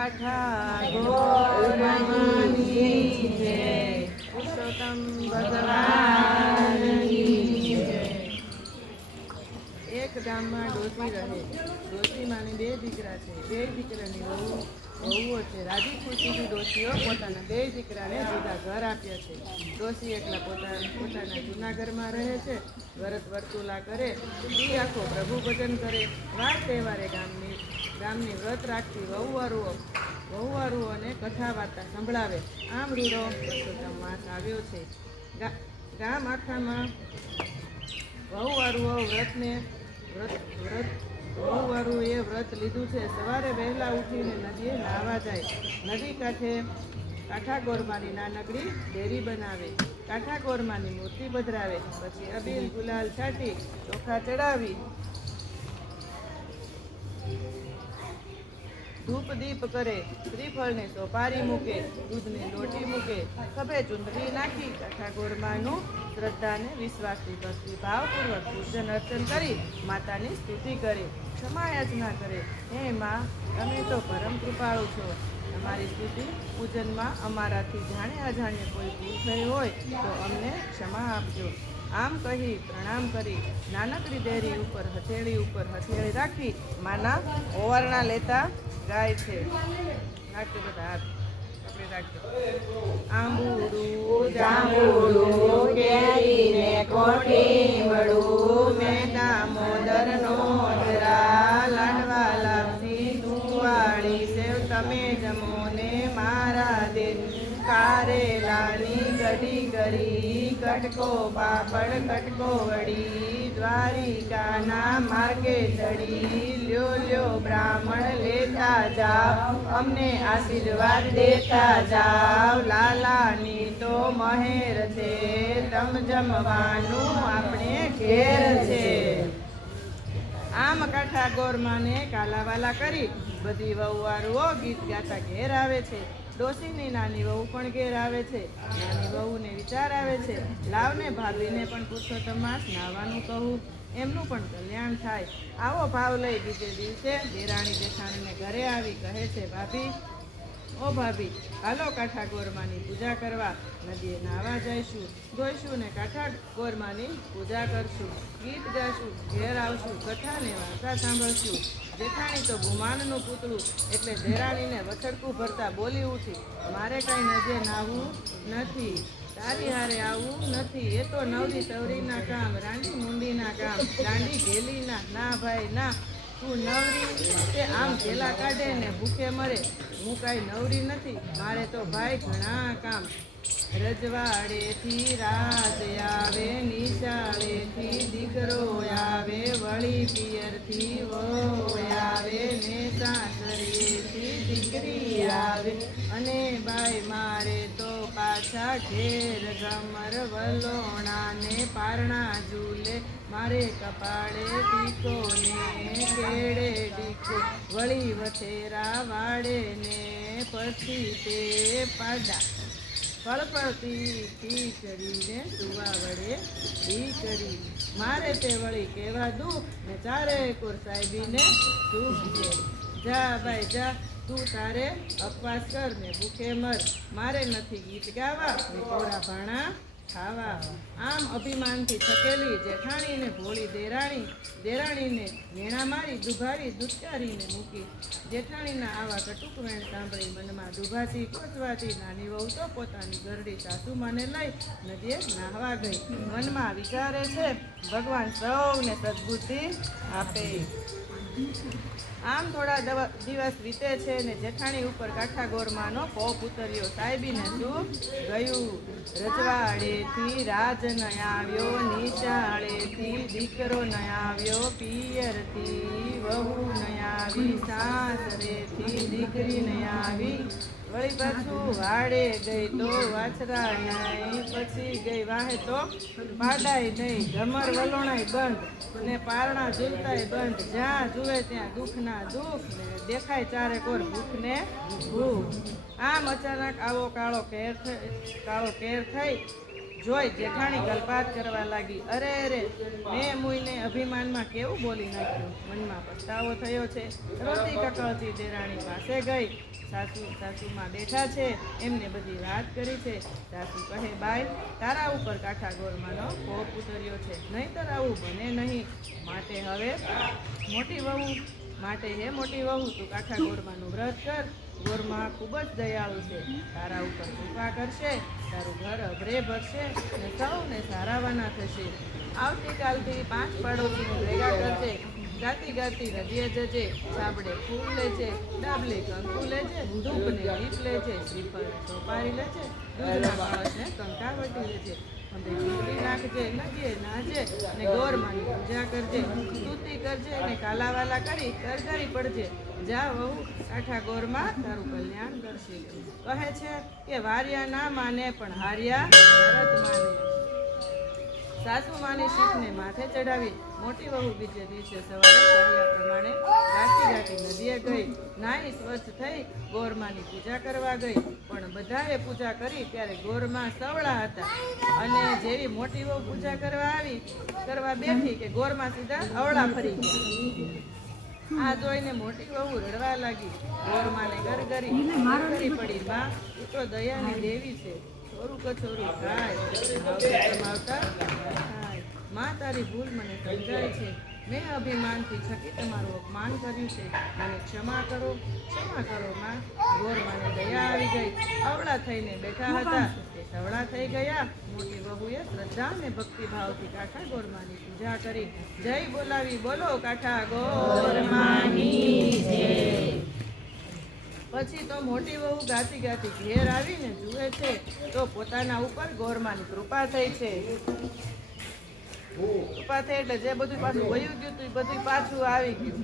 કાઠા ગોરમાની જય, પુરુષોત્તમ ભગવાનની જય. એક ગામમાં ડોસી રહે. ડોસીમાને 2 દીકરા છે. 2 દીકરાની વહુઓ છે. રાજી ખુશીથી ડોસીઓ પોતાના 2 દીકરાને જુદા ઘર આપ્યા છે. ડોસી એકલા પોતાના જૂના ઘરમાં રહે છે. વ્રત વર્તુલા કરે, દી આખો પ્રભુ ભજન કરે. વાર તહેવારે ગામની વ્રત રાખતી વહુવારુઓને કથા વાર્તા સંભળાવે. આમ રૂડો પુરુષોત્તમ માસ આવ્યો છે. ગામ આખામાં વહુવારુએ વ્રત લીધું છે. સવારે વહેલા ઉઠીને નદીએ નાહવા જાય. નદી કાંઠે કાઠા ગોરમાની નાનકડી ડેરી બનાવે. કાઠા ગોરમાની મૂર્તિ પધરાવે. પછી અબીલ ગુલાલ છાંટી ચોખા ચડાવી ધૂપ દીપ કરે. શ્રીફળને સોપારી મૂકે. દૂધની લોટી મૂકે. ખભે ચુંદડી નાખી કાઠા ગોરમાનું શ્રદ્ધાને વિશ્વાસથી ભક્તિ ભાવપૂર્વક પૂજન અર્ચન કરી માતાની સ્તુતિ કરે. ક્ષમાયાચના કરે. હે માં, તમે તો પરમ કૃપાળુ છો. તમારી સ્તુતિ પૂજનમાં અમારાથી જાણે અજાણે કોઈ ભૂલ થઈ હોય તો અમને ક્ષમા આપજો. આમ કહી પ્રણામ કરી નાનકડી દેરી ઉપર હથેળી રાખી માના ઓવારણા લેતા ગાય છે. રાખજો બધા હાથ પકડી રાખજો. આંબુડું જાંબુડું કેરીને કોઠીમડું મેં દામોદરનો દરા લાડવા લાપસી તુવાળી સેવ તમે જમો ને મારા દેર. કારેલાની કઢી કરી કટકો પાપડ કટકો વડી દ્વારિકાના માર્ગે ચડી. લ્યો બ્રાહ્મણ લેતા જાવ અમને આશીર્વાદ દેતા જાવ. લાલાની તો મહેર છે તમ જમવાનું આપણે ઘેર છે. આમ કાઠા ગોરમાને કાલાવાલા કરી બધી વહુવારુઓ ગીત ગાતા ઘેર આવે છે. ડોસીની નાની વહુ પણ ઘેર આવે છે. નાની વહુને વિચાર આવે છે, લાવને ભાભીને પણ પુરુષોત્તમ માસ નાહવાનું કહું, એમનું પણ કલ્યાણ થાય. આવો ભાવ લઈ બીજે દિવસે દેરાણી જેઠાણીને ઘરે આવી કહે છે, ઓ ભાભી, હાલો કાઠા ગોરમાની પૂજા કરવા નદીએ નાહવા જઈશું, ધોઈશું ને કાઠા ગોરમાની પૂજા કરશું, ગીત ગાશું, ઘેર આવશું, કથાને વાર્તા સાંભળશું. જેઠાણી તો ગુમાનનું પૂતળું એટલે દેરાણીને વછડકું ભરતા બોલી ઉઠી, મારે કાંઈ નજે નાહવું નથી, તારી હારે આવવું નથી. એ તો નવરી સવરીના કામ, રાંડી મુંડીના કામ, રાંડી ઘેલીના. ના ભાઈ ના, તું નવરી તે આમ ઘેલા કાઢે ને ભૂખે મરે. હું કાંઈ નવરી નથી, મારે તો ભાઈ ઘણા કામ. રજવાડેથી રાજ આવે, નિશાળેથી દીકરો આવે, વળી પિયરથી વહુ આવે, ને સાસરીએથી દીકરી આવે. અને બાઈ મારે તો પાછા ઘેર ગમર વલોણા ને પારણા ઝૂલે. મારે કપાળે ટીકો ને કેડે ડીકો, વળી વથેરા વાડે ને પછી તે પાડા. ફળફળતી ખીચડીને સુવા વડે દીકરી. મારે તે વળી કેવા દુઃખ ને ચારે કોર સાહેબીને સુખ છે. જા ભાઈ જા, તું તારે અપવાસ કર ને ભૂખે મર. મારે નથી ગીત ગાવા ને કોરા ભાણા ખાવા. આમ અભિમાનથી થકેલી જેઠાણીને ભોળી દેરાણીને વેણા મારી દુભાવી દુત્કારીને મૂકી. જેઠાણીના આવા કટુક વેણ સાંભળી મનમાં દુભાતી કોચવાતી નાની વહુ તો પોતાની ગરડી સાસુમાને લઈ નદીએ નાહવા ગઈ. મનમાં વિચારે છે, ભગવાન સૌને સદબુદ્ધિ આપે. આમ થોડા દિવસ વીતે છે ને જેઠાણી ઉપર કાઠા ગોરમાનો કોપ ઉતર્યો. સાહેબીને શું ગયું? રજવાડેથી રાજ ન આવ્યો, નિશાળેથી દીકરો ન આવ્યો, પિયરથી વહુ ન આવી, સાસરેથી દીકરી ન આવી. વળી પાછું વાડે ગઈ તો વાછરા નહીં, પછી ગઈ વાહે તો પાડાય નહીં, ઘમર વલોણાય બંધ ને પારણા ઝૂલતાય બંધ. જ્યાં જુએ ત્યાં દુઃખના દુઃખ ને દેખાય ચારે કોર ભૂખ ને ભૂખ. આમ અચાનક આવો કાળો કેર થઈ જોઈ જેઠાણી ગલપાત કરવા લાગી. અરે રે, મેં મુઈને અભિમાનમાં કેવું બોલી નાખ્યું. મનમાં પસ્તાવો થયો છે. રોતી કકળતી દેરાણી પાસે ગઈ. સાસુમાં બેઠા છે, એમને બધી વાત કરી છે. સાસુ કહે, બાઈ, તારા ઉપર કાઠા ગોરમાનો કોપ ઉતર્યો છે, નહીંતર આવું બને નહીં. માટે મોટી વહુ તું કાઠા ગોરમાનું વ્રત કર. ગોરમા ખૂબ જ દયાળુ છે, તારા ઉપર કૃપા કરશે, તારું ઘર અભરે ભરશે અને સૌને સારાવાના થશે. આવતીકાલથી 5 પાડોશીને ભેગા કરજે. ગાતી ગાતી નદીએ જજે. સાબડે ફૂલ લેજે, ડાબલે કંકુ લેજે, ધૂપને દીપ લેજે, શ્રીફળ સોપારી લેજે, દૂધના કળશને કંકાવટી લેજે. અને ઢીકડી નાખજે, નદીએ નાજે અને ગોરમાની પૂજા કરજે, સ્તુતિ કરજે અને કાલાવાલા કરી કરગરી પડજે. જા વહુ, કાઠા ગોરમાં તારું કલ્યાણ કરશે. કહે છે કે વાર્યા ના માને પણ હાર્યા ભરત માને. સાસુ માની શીખને માથે ચડાવી મોટી વહુ બીજે દિવસે સવારે કહ્યા પ્રમાણે ગાતી નદીએ ગઈ. નાહી સ્વચ્છ થઈ ગોરમાની પૂજા કરવા ગઈ. પણ બધાએ પૂજા કરી ત્યારે ગોરમાં સવળા હતા. અને જેવી મોટી વહુ પૂજા કરવા બેઠી કે ગોરમાં સીધા અવળા ફરી ગયા. આ જોઈને મોટી વહુ રડવા લાગી. ગોરમાને ગરગરી પડી. માં, તું તો દયાની દેવી છે, છોરું કછોરું થાય. માં, તારી ભૂલ મને સમજાય છે. મેં અભિમાનથી છકી તમારું અપમાન કર્યું છે. મને ક્ષમા કરો માં. ગોરમાને દયા આવી ગઈ. અવળા થઈને બેઠા હતા તે સવળા થઈ ગયા. મોટી વહુએ શ્રદ્ધા અને ભક્તિભાવથી કાઠા ગોરમાની પૂજા કરી. જય બોલાવી, બોલો કાઠા ગોરમાની જય. પછી તો મોટી વહુ ગાતી ગાતી ઘેર આવીને જુએ છે તો પોતાના ઉપર ગોરમાની કૃપા થઈ છે. કૃપા થઈ એટલે જે બધું પાછું વયું ગયું હતું એ બધું પાછું આવી ગયું.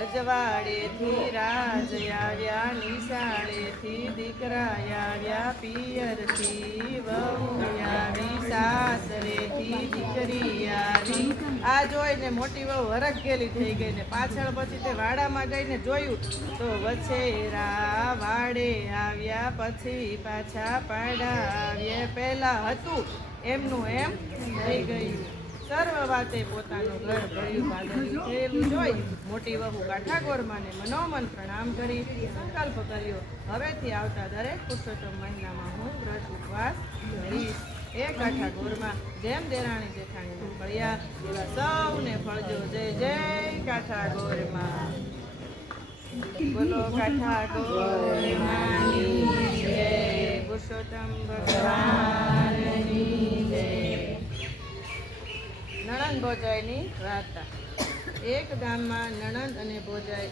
રજવાડેથી રાજ આવ્યા, નિશાળેથી દીકરા આવ્યા, પિયરથી વહુ આવી, સાસરેથી દીકરી આવી. આ જોઈને મોટી વહુ હરખ ગેલી થઈ ગઈ ને પાછળ પછી તે વાડામાં ગઈને જોયું તો વછેરા વાડે આવ્યા, પછી પાછા પાડા આવ્યા. પહેલા હતું એમનું એમ થઈ ગયું. સર્વ વાતે પોતાનું ઘર ભર્યું ભાદર્યું થયેલું જોઈ મોટી વહુ કાઠા ગોરમાને મનોમન પ્રણામ કરી સંકલ્પ કર્યો, હવેથી આવતા દરેક પુરુષોત્તમ મહિનામાં હું વ્રત ઉપવાસ કરીશ. એ કાઠા ગોરમાં જેમ દેરાણી જેઠાણીને ફળ્યા એવા સૌને ફળજો. જય જય કાઠા ગોરમાં. બોલો કાઠા ગોરમાની જય. પુરુષોત્તમ ભગવાનની જય. નણંદ ભોજાઈની વાર્તા. એક ગામમાં નણંદ અને ભોજાઈ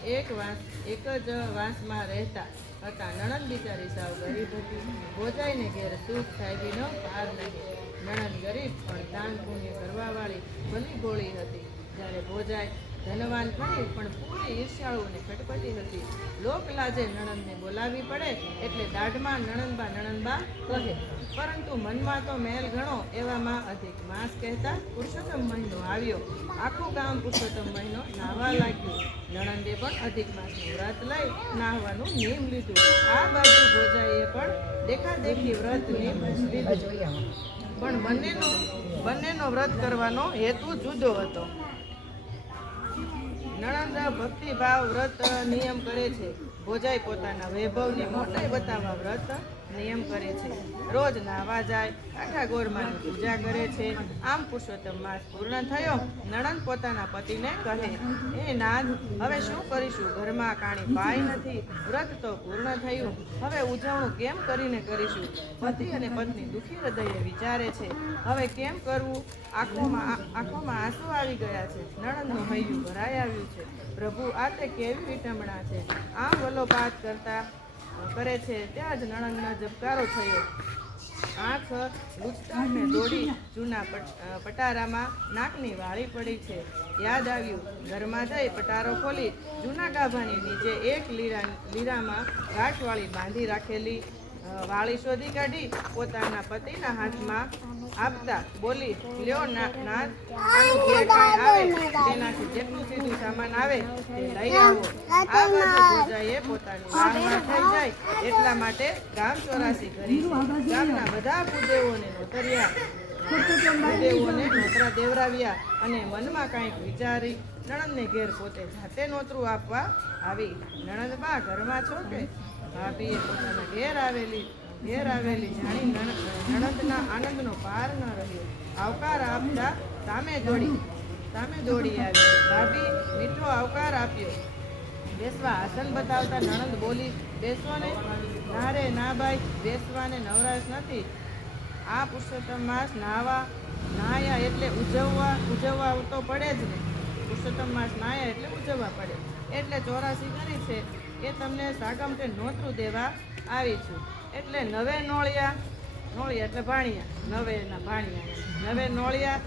એક જ વાસમાં રહેતા હતા. નણંદ બિચારી સાવ ગરીબ હતી. ભોજાઈને ઘેર સુખ સાહેબીનો પાર નહીં. નણંદ ગરીબ પણ દાન પુણ્ય કરવાવાળી ભલી ગોળી હતી. જ્યારે ભોજાઈ ધનવાન ખરી પણ પૂરી ઈર્ષ્યાળુ અને ખટપટી હતી. લોકલાજે નણંદને બોલાવી પડે એટલે દાઢમાં નણંદબા કહે, પરંતુ મનમાં તો મેલ ઘણો. એવામાં અધિક માસ કહેતા પુરુષોત્તમ મહિનો આવ્યો. આખું ગામ પુરુષોત્તમ મહિનો નાહવા લાગ્યું. નણંદે પણ અધિક માસનું વ્રત લઈ નાહવાનું નિયમ લીધું. આ બાજુ ભોજાઈએ પણ દેખાદેખી વ્રત નિયમ લીધું. પણ બંનેનો વ્રત કરવાનો હેતુ જુદો હતો. નણંદ ભક્તિભાવ વ્રત નિયમ કરે છે. ભોજાઈ પોતાના વૈભવની મોટાઈ બતાવવા વ્રત નિયમ કરે છે. રોજ નાહવા જાય, કાઠા ગોરમાની પૂજા કરે છે. આમ પુરુષોત્તમ માસ પૂર્ણ થયો. નણંદ પોતાના પતિને કહે, એ નાથ, હવે શું કરીશું? ઘરમાં કાણી પાઈ નથી. વ્રત તો પૂર્ણ થયું, હવે ઉજવણું કેમ કરીને કરીશું? પતિ અને પત્ની દુઃખી હૃદયે વિચારે છે, હવે કેમ કરવું? આંખોમાં આંસુ આવી ગયા છે. નણંદનું હૈયું ભરાઈ આવ્યું છે. પ્રભુ, આ તે કેવી વિટંબણા છે! આમ વલોપાત કરે છે ત્યાં જ નણંદનો ઝબકારો થયો. આંખ લૂછતા ને દોડી જૂના પટારામાં નાકની વાળી પડી છે. યાદ આવ્યું. ઘરમાં જઈ પટારો ખોલી જૂના ગાભાની નીચે એક લીરામાં ગાંઠવાળી બાંધી રાખેલી વાળી શોધી કાઢી પોતાના પતિના હાથમાં આપતા બોલી, લ્યો નાથ, આનું જે કાંઈ આવે તેનાથી જેટલું સીધું સામાન આવે તે લઈ આવો. આ બાજુ ભોજાએ પોતાની વાહમાં થઈ જાય એટલા માટે ગામ 84 કરી છે. ગામના બધા ભૂદેવોને નોતરા દેવરાવ્યા અને મનમાં કાંઈક વિચારી નણંદને ઘેર પોતે જાતે નોતરું આપવા આવી. નણંદ બા ઘરમાં છો કે? ભાભીએ પોતાના ઘેર આવેલી જાણી નણંદના આનંદનો પાર ન રહ્યો. આવકાર આપતા સામે દોડી આવી. ભાભી મીઠો આવકાર આપ્યો. બેસવા આસન બતાવતા નણંદ બોલી, બેસો ને. ના રે ના બાઈ, બેસવાને નવરાશ નથી. આ પુરુષોત્તમ માસ નાયા એટલે ઉજવવા તો પડે જ ને. પુરુષોત્તમ માસ નાયા એટલે ઉજવવા પડે. એટલે 84 કરી છે એ તમને સાગમટે નોતરું દેવા આવી છું. એટલે નવે નોળિયા એટલે ભાણિયા, નવે નોળિયા,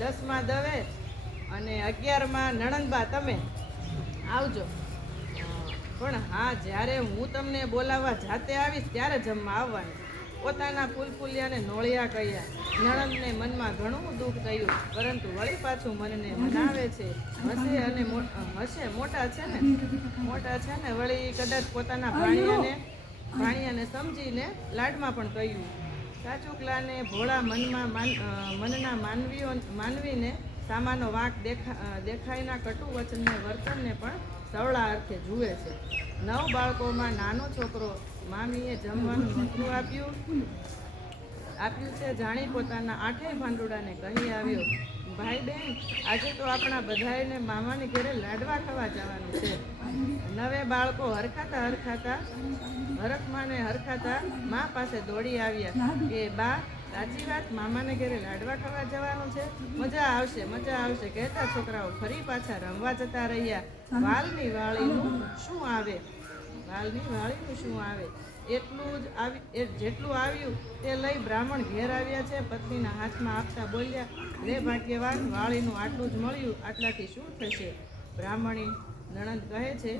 10માં દવે અને 11માં નણંદબા તમે આવજો. પણ હા, જ્યારે હું તમને બોલાવવા જાતે આવીશ ત્યારે જમવા આવવાની. પોતાના ફૂલફૂલિયાને નોળિયા કહ્યા. નણંદને મનમાં ઘણું દુઃખ થયું, પરંતુ વળી પાછું મનને મનાવે છે. હશે મોટા છે ને વળી કદાચ પોતાના ભાણિયાને સમજીને લાડમાં પણ કહ્યું. સાચુકલાને ભોળા મનના માનવીને સામાનો વાંક દેખાયના કટુ વચનને વર્તનને પણ સવળા અર્થે જુએ છે. 9 બાળકોમાં નાનો છોકરો મામીએ જમવાનું નોતરું આપ્યું છે જાણી પોતાના 8 ભાંડુડાને કહી આવ્યો, ભાઈ બહેન, આજે તો આપણા બધાને મામાને ઘરે લાડવા ખાવા જવાનું છે. 9 બાળકો હરખાતા મા પાસે દોડી આવ્યા કે બા, સાચી વાત, મામાને ઘરે લાડવા ખાવા જવાનું છે. મજા આવશે કહેતા છોકરાઓ ફરી પાછા રમવા જતા રહ્યા. વાલની વાળીનું શું આવે જેટલું આવ્યું તે લઈ બ્રાહ્મણ ઘેર આવ્યા છે. પત્નીના હાથમાં આપતા બોલ્યા, લે ભાગ્યવાન, વાળીનું આટલું જ મળ્યું, આટલાથી શું થશે? બ્રાહ્મણી નણંદ કહે છે,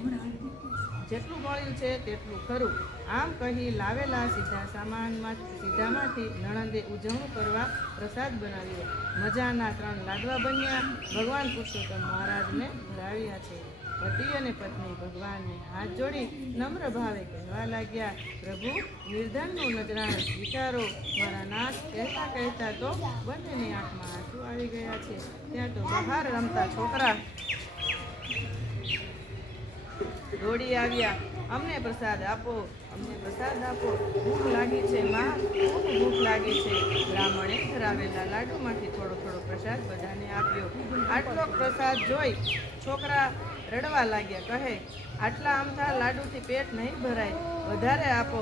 જેટલું મળ્યું છે તેટલું ખરું. આમ કહી લાવેલા સીધામાંથી નણંદે ઉજવણું કરવા પ્રસાદ બનાવ્યો. મજાના 3 લાડવા બન્યા. ભગવાન પુરુષોત્તમ મહારાજને ધરાવ્યા છે. પતિ અને પત્ની ભગવાનને હાથ જોડી નમ્ર ભાવે કહેવા લાગ્યા, પ્રભુ, નિર્ધનનું નજરાણું સ્વીકારો મારા નાથ. કહેતા તો બંનેની આંખમાં આંસુ આવી ગયા છે. ત્યાં તો બહાર રમતા છોકરા દોડી આવ્યા, અમને પ્રસાદ આપો. ભૂખ લાગી છે માં, ખૂબ ભૂખ લાગી છે. બ્રાહ્મણે ધરાવેલા લાડુમાંથી થોડો પ્રસાદ બધાને આપ્યો. આટલો પ્રસાદ જોઈ છોકરા રડવા લાગ્યા. કહે, આટલા અમથા લાડુથી પેટ નહીં ભરાય, વધારે આપો.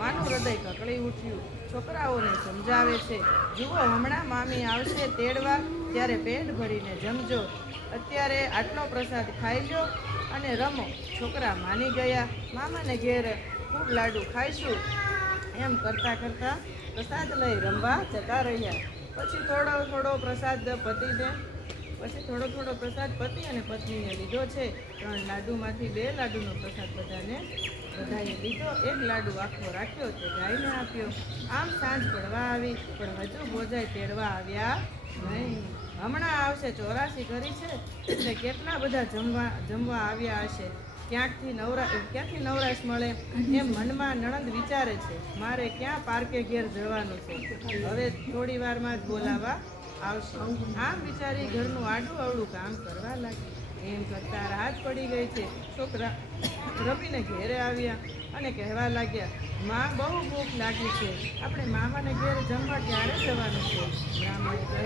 માનું હૃદય કકળી ઉઠ્યું. છોકરાઓને સમજાવે છે, જુઓ, હમણાં મામી આવશે તેડવા, ત્યારે પેટ ભરીને જમજો. અત્યારે આટલો પ્રસાદ ખાઈ લો અને રમો. છોકરા માની ગયા. મામાને ઘેર ખૂબ લાડુ ખાઈશું એમ કરતા પ્રસાદ લઈ રમવા જતા રહ્યા. પછી થોડો પ્રસાદ પતિ અને પત્નીને લીધો છે. 3 લાડુમાંથી 2 લાડુનો પ્રસાદ બધાએ લીધો. 1 લાડુ આખો રાખ્યો તે ગાયને આપ્યો. આમ સાંજ પડવા આવી, પણ હજુ ભોજાઈ તેડવા આવ્યા નહીં. હમણાં આવશે, 84 કરી છે એટલે કેટલા બધા જમવા આવ્યા હશે. ક્યાંથી નવરાશ મળે એમ મનમાં નણંદ વિચારે છે. મારે ક્યાં પાર્કે ઘેર જવાનું છે, હવે થોડી વારમાં જ બોલાવા આવશે. આમ વિચારી ઘરનું આડું અવળું કામ કરવા લાગી. એમ કરતા રાત પડી ગઈ છે. છોકરા રમીને ઘેરે આવ્યા અને કહેવા લાગ્યા, માં, બહુ ભૂખ લાગી છે, આપણે મામાને ઘેર જમવા ક્યારે જવાનું છે? બ્રાહ્મણે કહે,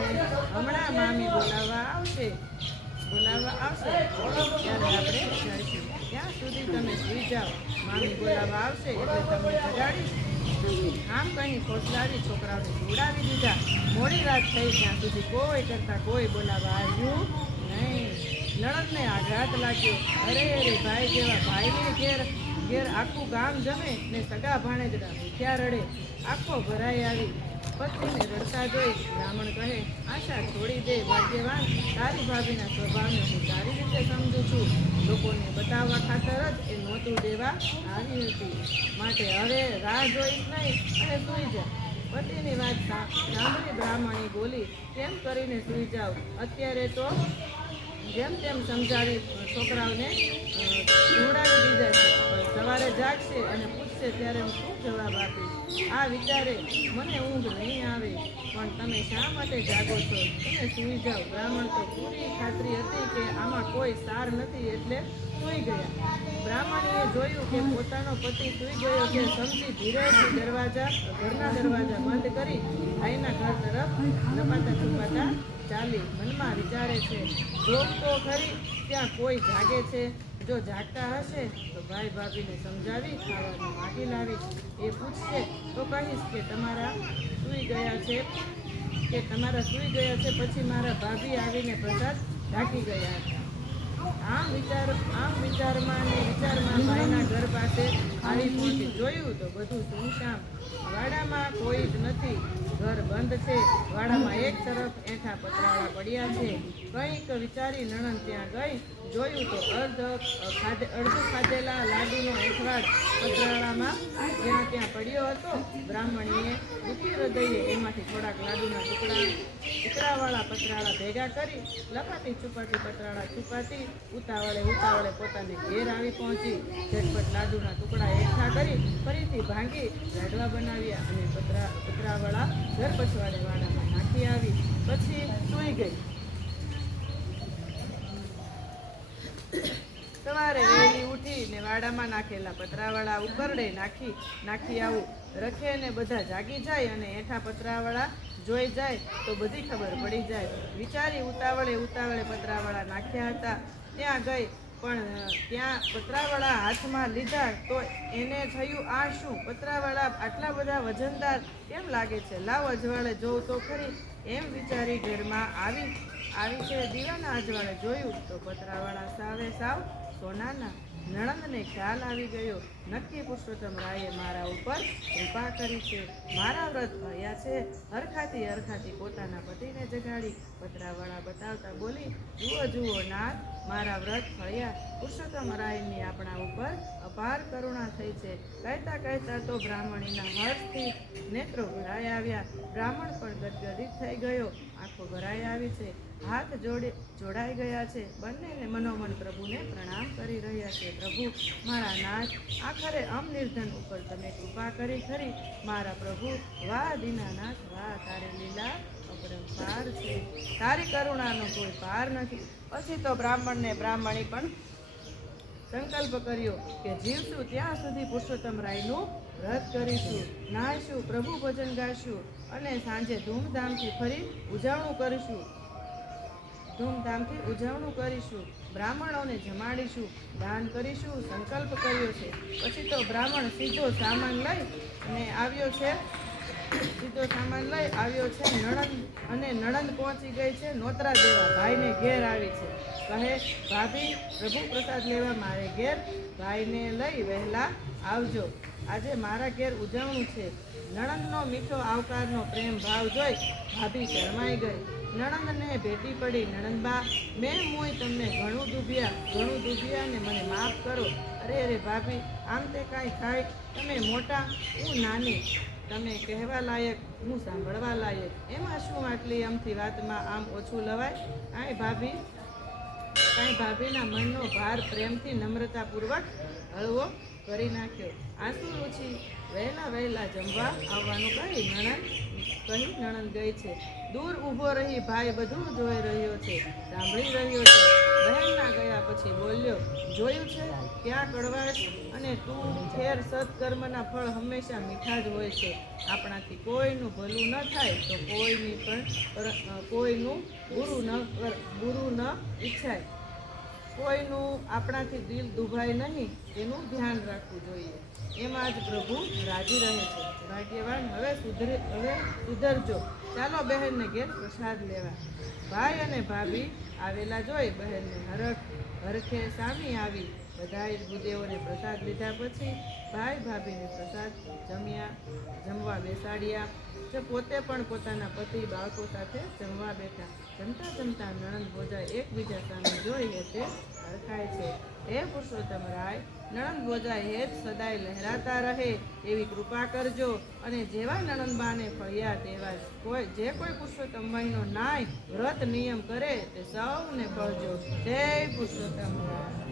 હમણાં મામી બોલાવવા આવશે ત્યારે આપણે જઈશું. ત્યાં સુધી તમે સૂઈ જાઓ, મામી બોલાવવા આવશે એટલે તમને જગાડીશ. આમ કહી ખોસલાવી છોકરાઓને જોડાવી દીધા. મોડી રાત થઈ ત્યાં સુધી કોઈ બોલાવવા આવ્યું નહીં. નણંદને આઘાત લાગ્યો. અરે ભાઈ જેવા ભાઈને ઘેર આખું ગામ જમે ને સગા ભાણેજડા ભૂખ્યા રડે. આંખો ભરાઈ આવી. પત્નીને રડતા જોઈ બ્રાહ્મણ કહે, આશા છોડી દે ભાગ્યવાન, તારી ભાભીના સ્વભાવને હું સારી રીતે સમજું છું. લોકોને બતાવવા ખાતર જ એ નોતરું દેવા આવી હતી. માટે હવે રાહ જોઈશ નહીં અને સૂઈ જા. પતિની વાત સાંભળી બ્રાહ્મણી બોલી, કેમ કરીને સૂઈ જાવ? અત્યારે તો જેમ તેમ સમજાવી છોકરાઓને જોડાવી દીધા છે, પણ સવારે જાગશે અને પૂછશે ત્યારે હું શું જવાબ આપીશ? આ વિચારે મને ઊંઘ નહીં આવે, પણ તમે શા માટે જાગો છો? તમે સૂઈ જાઓ. બ્રાહ્મણ તો પૂરી ખાતરી હતી કે આમાં કોઈ સાર નથી, એટલે સૂઈ ગયા. બ્રાહ્મણીએ જોયું કે પોતાનો પતિ સૂઈ ગયો છે. સમજી ધીરેથી ઘરના દરવાજા બંધ કરી ભાઈના ઘર તરફ લપાતા છુપાતા ચાલી. મનમાં વિચારે છે, જોઉં તો ખરી ત્યાં કોઈ જાગે છે. જો જાગતા હશે તો ભાઈ ભાભીને સમજાવી ખાવાનું માગી લાવીશ. એ પૂછશે તો કહીશ કે તમારા સૂઈ ગયા છે પછી મારા ભાભી આવીને પ્રસાદ ઢાંકી ગયા હતા. આમ વિચારમાં ભાઈના ઘર પાસે આવી પહોંચી. જોયું તો બધું સુમસામ. વાડામાં કોઈ જ નથી. ઘર બંધ છે. વાડામાં એક તરફ એઠા પતરાળા પડ્યા છે. કંઈક વિચારી નણંદ ત્યાં ગઈ. જોયું તો અડધું ખાધેલા લાડુનો એઠવાડ પતરાળામાં ત્યાં પડ્યો હતો. બ્રાહ્મણીએ દુઃખી હૃદયે એમાંથી થોડાક લાડુના ટુકડાવાળા પતરાળા ભેગા કરી લપાતી છુપાતી પતરાળા છુપાતી ઉતાવળે પોતાને ઘેર આવી પહોંચી. ઝટપટ લાડુના ટુકડા એકઠા કરી ફરીથી ભાંગી લાડવા બનાવ્યા અને પતરાવાળા ઘર પછવાડે વાડામાં નાખી આવી. પછી સૂઈ ગઈ. સવારે વહેલી ઉઠીને વાડામાં નાખેલા પતરાવાળા ઉકરડે નાખી આવું. રખે ને બધા જાગી જાય અને એઠા પતરાવાળા જોઈ જાય તો બધી ખબર પડી જાય. વિચારી ઉતાવળે પતરાવાળા નાખ્યા હતા ત્યાં ગઈ, પણ ત્યાં પતરાવાળા હાથમાં લીધા તો એને થયું, આ શું? પતરાવાળા આટલા બધા વજનદાર કેમ લાગે છે? લાવ અજવાળે જોઉં તો ખરી. એમ વિચારી ઘરમાં આવી છે. દીવાના અજવાળે જોયું તો પતરાવાળા સાવ સોનાના. નણંદને ખ્યાલ આવી ગયો. નક્કી પુરુષોત્તમ રાયે મારા ઉપર કૃપા કરી છે. મારા વ્રત ભર્યા છે. હરખાથી પોતાના પતિને જગાડી પતરાવાળા બતાવતા બોલી, જુઓ નાથ, મારા વ્રત ફળ્યા. પુરુષોત્તમ રાયની આપણા ઉપર અપાર કરુણા થઈ છે. કહેતા તો બ્રાહ્મણીના હર્ષથી નેત્રો ભરાઈ આવ્યા. બ્રાહ્મણ પણ ગદગદિત થઈ ગયો. આંખો ભરાઈ આવી છે. હાથ જોડાઈ ગયા છે. બંનેને મનોમન પ્રભુને પ્રણામ કરી રહ્યા છે. પ્રભુ મારા નાથ, આખરે નિર્ધન ઉપર તમે કૃપા કરી ખરી. મારા પ્રભુ, વાહ દીનાનાથ, વાહ, તારી લીલા અપરંપાર છે. તારી કરુણાનો કોઈ પાર નથી. પછી તો બ્રાહ્મણી પણ સંકલ્પ કર્યો કે જીવશું ત્યાં સુધી પુરુષોત્તમ રાયનું વ્રત કરીશું, નાહીશું, પ્રભુ ભજન ગાશું અને સાંજે ધૂમધામથી ઉજવણું કરીશું. બ્રાહ્મણોને જમાડીશું, દાન કરીશું. સંકલ્પ કર્યો છે. પછી તો બ્રાહ્મણ સીધો સામાન લઈ આવ્યો છે. નણંદ પહોંચી ગઈ છે નોતરા દેવા. ભાઈને ઘેર આવી છે. કહે, ભાભી, પ્રભુ પ્રસાદ લેવા મારે ઘેર. ભાઈને લઈ વહેલા આવજો. આજે મારા ઘેર ઉજવણું છે. નણંદનો મીઠો આવકારનો પ્રેમ ભાવ જોઈ ભાભી શરમાઈ ગઈ. નણંદને ભેટી પડી. નણંદબા, મેં તમને ઘણું દુભ્યા ને મને માફ કરો. અરે ભાભી, આમ તે કાંઈ થાય. તમે મોટા, હું નાની. તમે કહેવા લાયક, હું સાંભળવા લાયક. એમાં શું આટલી અમથી વાતમાં આમ ઓછું લવાય? કાંઈ ભાભીના મનનો ભાર પ્રેમથી નમ્રતાપૂર્વક હળવો કરી નાખ્યો. આંસુ લૂછી વહેલા જમવા આવવાનું કહી નણંદ ગઈ છે. દૂર ઊભો રહી ભાઈ બધું જોઈ રહ્યો છે, સાંભળી રહ્યો છે. બહેનના ગયા પછી બોલ્યો, જોયું છે ક્યાં કડવાશ? અને તું ખેર સત્કર્મના ફળ હંમેશા મીઠા જ હોય છે. આપણાથી કોઈનું ભલું ન થાય તો કોઈનું બુરું ન ઈચ્છાય. કોઈનું આપણાથી દિલ દુભાય નહીં, તેનું ધ્યાન રાખવું જોઈએ. એમાં જ પ્રભુ રાજી રહે છે. ભાગ્યવાન, હવે સુધરજો. ચાલો બહેનને ઘેર પ્રસાદ લેવા. ભાઈ અને ભાભી આવેલા જોઈ બહેનને હરખે સામી આવી. બધાએ ભૂદેવોને પ્રસાદ લીધા પછી ભાઈ ભાભીને પ્રસાદ જમવા બેસાડ્યા. પોતે પણ પોતાના પતિ બાળકો સાથે જમવા બેઠા. જમતા નણંદ ભોજાઈ એકબીજા સામે જોઈ તે હરખાય છે. હે પુરુષોત્તમ રાય, નણંદ બોજાય હેત સદાય લહેરાતા રહે એવી કૃપા કરજો. અને જેવા નણંદબાને ફળ્યા તેવા જે કોઈ પુરુષોત્તમ મહિનો નાય વ્રત નિયમ કરે તે સૌને ફળજો. જય પુરુષોત્તમ.